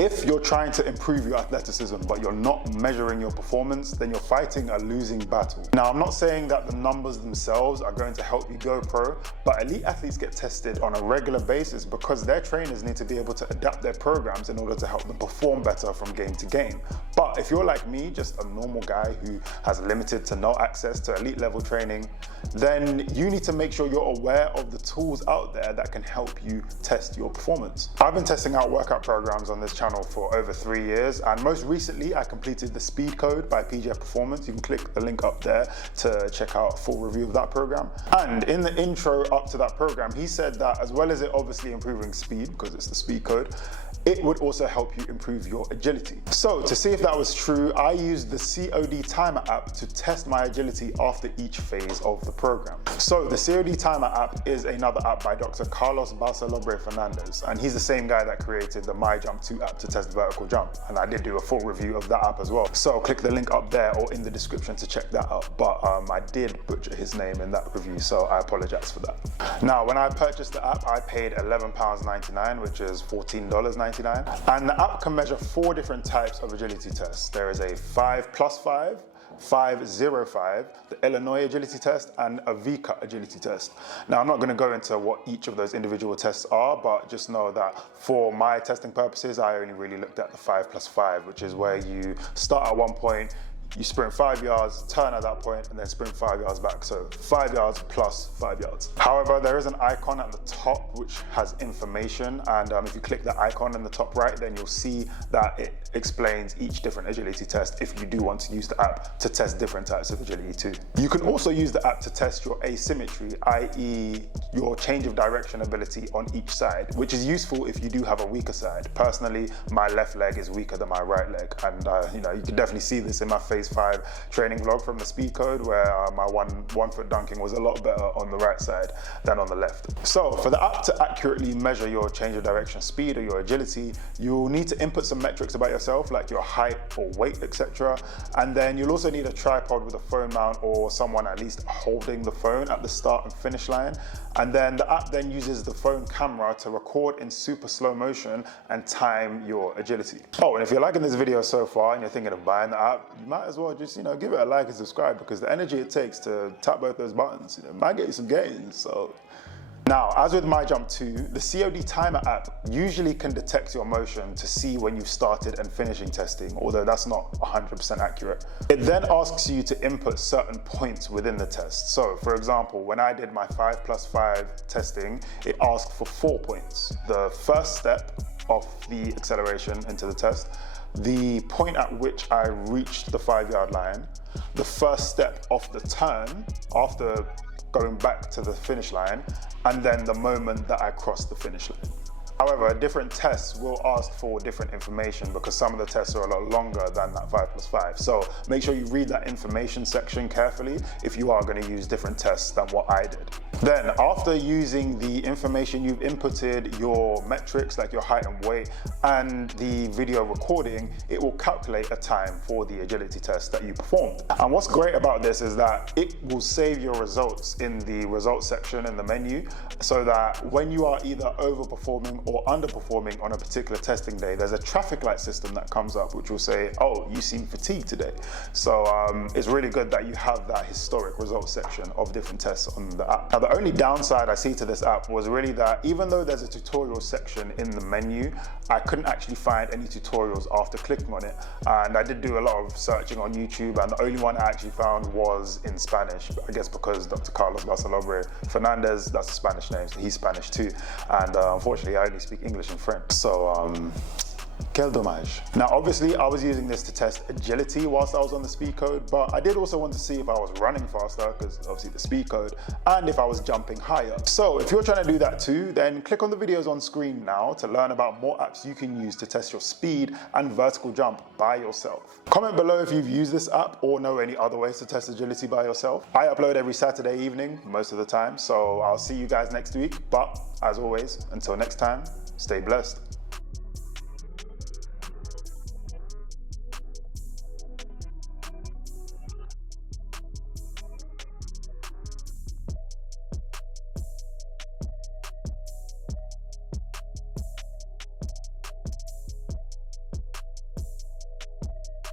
If you're trying to improve your athleticism, but you're not measuring your performance, then you're fighting a losing battle. Now, I'm not saying that the numbers themselves are going to help you go pro, but elite athletes get tested on a regular basis because their trainers need to be able to adapt their programs in order to help them perform better from game to game. But if you're like me, just a normal guy who has limited to no access to elite level training, then you need to make sure you're aware of the tools out there that can help you test your performance. I've been testing out workout programs on this channel for over 3 years, and most recently I completed the Speed Code by PJ Performance. You can click the link up there to check out a full review of that program. And in the intro up to that program, he said that as well as it obviously improving speed, because it's the Speed Code, it would also help you improve your agility. So to see if that was true, I used the COD Timer app to test my agility after each phase of the program. So the COD Timer app is another app by Dr. Carlos Balsalobre Fernandez, and he's the same guy that created the MyJump 2 app to test vertical jump, and I did do a full review of that app as well. So click the link up there or in the description to check that out, but I did butcher his name in that review, so I apologize for that. Now, when I purchased the app, I paid £11.99, which is $14.99. And the app can measure 4 different types of agility tests. There is a 5+5, 5-0-5, the Illinois agility test, and a VCUT agility test. Now, I'm not going to go into what each of those individual tests are, but just know that for my testing purposes, I only really looked at the 5+5, which is where you start at one point, you sprint 5 yards, turn at that point, and then sprint 5 yards back. So 5 yards plus 5 yards. However, there is an icon at the top which has information, and if you click the icon in the top right, then you'll see that it explains each different agility test if you do want to use the app to test different types of agility too. You can also use the app to test your asymmetry, i.e. your change of direction ability on each side, which is useful if you do have a weaker side. Personally, my left leg is weaker than my right leg, and you can definitely see this in my phase 5 training vlog from the Speed Code, where my one foot dunking was a lot better on the right side than on the left. So for the app to accurately measure your change of direction speed or your agility, you'll need to input some metrics about yourself, like your height or weight, etc. And then you'll also need a tripod with a phone mount, or someone at least holding the phone at the start and finish line. And then the app then uses the phone camera to record in super slow motion and time your agility. Oh, and if you're liking this video so far and you're thinking of buying the app, you might as well just give it a like and subscribe, because the energy it takes to tap both those buttons might get you some gains. So now, as with MyJump 2, the COD Timer app usually can detect your motion to see when you've started and finishing testing, although that's not 100% accurate. It then asks you to input certain points within the test. So for example, when I did my 5+5 testing, it asked for 4 points. The first step of the acceleration into the test, the point at which I reached the 5-yard line, the first step of the turn after going back to the finish line, and then the moment that I crossed the finish line. However, different tests will ask for different information because some of the tests are a lot longer than that 5+5. So make sure you read that information section carefully if you are going to use different tests than what I did. Then, after using the information you've inputted, your metrics like your height and weight, and the video recording, it will calculate a time for the agility test that you performed. And what's great about this is that it will save your results in the results section in the menu, so that when you are either overperforming or underperforming on a particular testing day, there's a traffic light system that comes up which will say, oh, you seem fatigued today. So it's really good that you have that historic results section of different tests on the app. Now, the only downside I see to this app was really that even though there's a tutorial section in the menu, I couldn't actually find any tutorials after clicking on it. And I did do a lot of searching on YouTube, and the only one I actually found was in Spanish, I guess because Dr. Carlos Balsalobre Fernandez, that's a Spanish name, so he's Spanish too. And unfortunately, I only speak English and French. So, quel dommage. Now, obviously, I was using this to test agility whilst I was on the Speed Code, but I did also want to see if I was running faster, because obviously the Speed Code, and if I was jumping higher. So if you're trying to do that too, then click on the videos on screen now to learn about more apps you can use to test your speed and vertical jump by yourself. Comment below if you've used this app or know any other ways to test agility by yourself. I upload every Saturday evening, most of the time, so I'll see you guys next week. But as always, until next time, stay blessed.